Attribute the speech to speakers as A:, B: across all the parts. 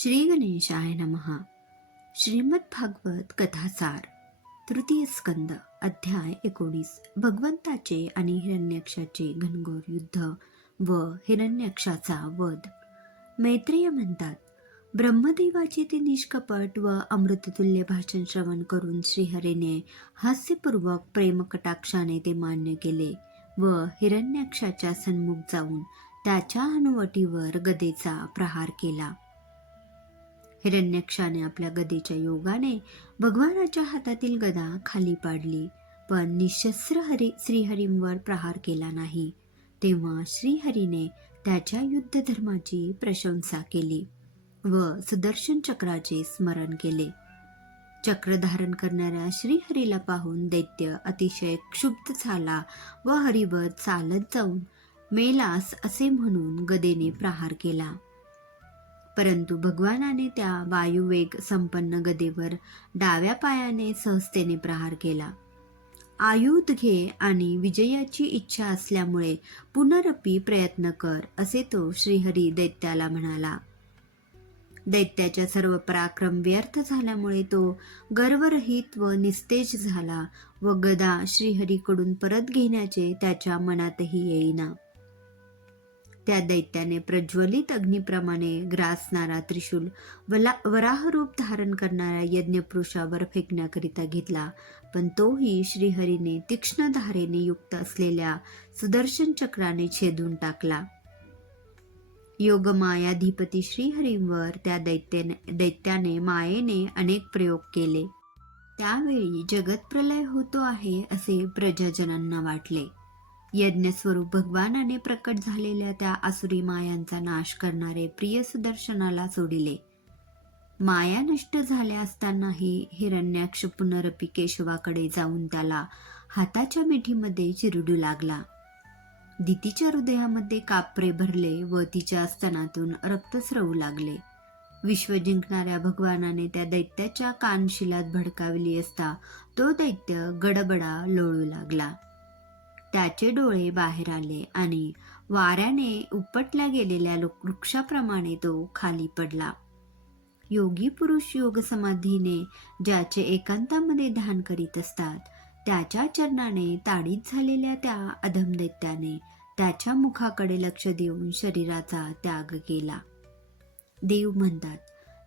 A: श्री गणेशाय नमः. श्रीमद भागवत कथासार तृतीय स्कंद अध्याय एकोणीस. भगवंताचे आणि हिरण्यक्षाचे घनघोर युद्ध व हिरण्यक्षाचा वध. मैत्रेय म्हणतात ब्रह्मदेवाचे ते निष्कपट व अमृततुल्य भाषण श्रवण करून श्रीहरीने हास्यपूर्वक प्रेमकटाक्षाने ते मान्य केले व हिरण्यक्षाच्या सन्मुख जाऊन त्याच्या हनुवटीवर गदेचा प्रहार केला. हिरण्यक्षाने आपल्या गदेच्या योगाने भगवानाच्या हातातील गदा खाली पाडली पण निशस्त्र हरी श्रीहरींवर प्रहार केला नाही. तेव्हा श्रीहरीने त्याच्या युद्धधर्माची प्रशंसा केली व सुदर्शन चक्राचे स्मरण केले. चक्र धारण करणाऱ्या श्रीहरीला पाहून दैत्य अतिशय क्षुब्ध झाला व हरिवर चालत जाऊन मेलास असे म्हणून गदेने प्रहार केला. परंतु भगवानाने त्या वायुवेग संपन्न गदेवर डाव्या पायाने सहजतेने प्रहार केला. आयुध घे आणि विजयाची इच्छा असल्यामुळे पुनरपी प्रयत्न कर असे तो श्रीहरी दैत्याला म्हणाला. दैत्याच्या सर्व पराक्रम व्यर्थ झाल्यामुळे तो गर्वरहित व निस्तेज झाला व गदा श्रीहरीकडून परत घेण्याचे त्याच्या मनातही येईना. त्या दैत्याने प्रज्वलित अग्निप्रमाणे ग्रासणारा त्रिशूल वला वराहरूप धारण करणाऱ्या यज्ञपुरुषावर फेकण्याकरिता घेतला. पण तोही श्रीहरीने तीक्ष्ण धारेने युक्त असलेल्या सुदर्शन चक्राने छेदून टाकला. योगमायाधिपती श्रीहरींवर त्या दैत्याने दैत्याने मायेने अनेक प्रयोग केले. त्यावेळी जगत प्रलय होतो आहे असे प्रजाजनांना वाटले. यज्ञस्वरूप भगवानाने प्रकट झालेल्या त्या आसुरी मायांचा नाश करणारे प्रिय सुदर्शनाला सोडिले. माया नष्ट झाल्या असतानाही हिरण्याक्ष पुनरपी केशवाकडे जाऊन त्याला हाताच्या मिठीमध्ये चिरडू लागला. दितीच्या हृदयामध्ये कापरे भरले व तिच्या स्तनातून रक्त स्रवू लागले. विश्व जिंकणाऱ्या भगवानाने त्या दैत्याच्या कानशिलात भडकावली असता तो दैत्य गडबडा लोळू लागला. त्याचे डोळे बाहेर आले आणि वाऱ्याने उपटल्या गेलेल्या वृक्षाप्रमाणे तो खाली पडला. योगी पुरुष योग समाधीने ज्याचे एकांतामध्ये ध्यान करीत असतात त्याच्या चरणाने ताडीत झालेल्या त्या अधमदैत्याने त्याच्या मुखाकडे लक्ष देऊन शरीराचा त्याग केला. देव म्हणतात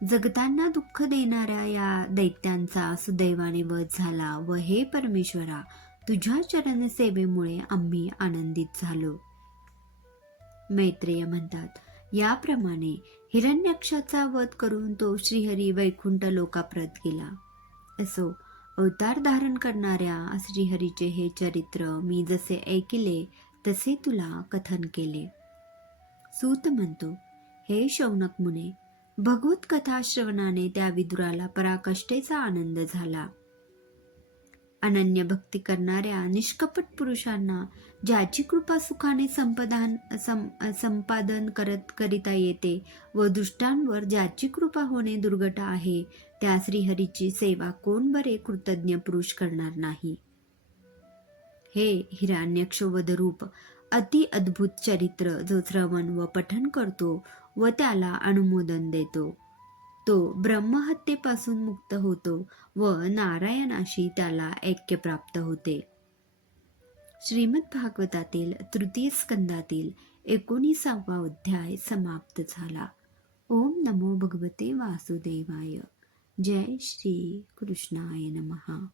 A: जगतांना दुःख देणाऱ्या या दैत्यांचा सुदैवाने वध झाला व हे परमेश्वरा तुझ्या चरणसेवेमुळे आम्ही आनंदित झालो. मैत्रेय म्हणतात याप्रमाणे हिरण्यक्षाचा वध करून तो श्रीहरी वैकुंठ लोकाप्रत गेला. असो अवतार धारण करणाऱ्या श्रीहरीचे हे चरित्र मी जसे ऐकिले तसे तुला कथन केले. सूत म्हणतो हे शौनक मुने भगवत कथा श्रवणाने त्या विदुराला पराकष्टेचा आनंद झाला. अनन्य भक्ती करणाऱ्या निष्कपट पुरुषांना ज्याची कृपा सुखाने संपदान सं, संपादन करत करिता येते व दुष्टांवर ज्याची कृपा होणे दुर्घटा आहे त्या श्रीहरीची सेवा कोण बरे कृतज्ञ पुरुष करणार नाही? हे हिरण्यक्षोवधरूप अति अद्भुत चरित्र जो श्रवण व पठन करतो व त्याला अनुमोदन देतो. तो ब्रह्महत्येपासून मुक्त होतो व नारायणाशी त्याला ऐक्य प्राप्त होते. श्रीमद भागवतातील तृतीय स्कंदातील एकोणीसावा अध्याय समाप्त झाला. ओम नमो भगवते वासुदेवाय. जय श्री कृष्णाय नमहा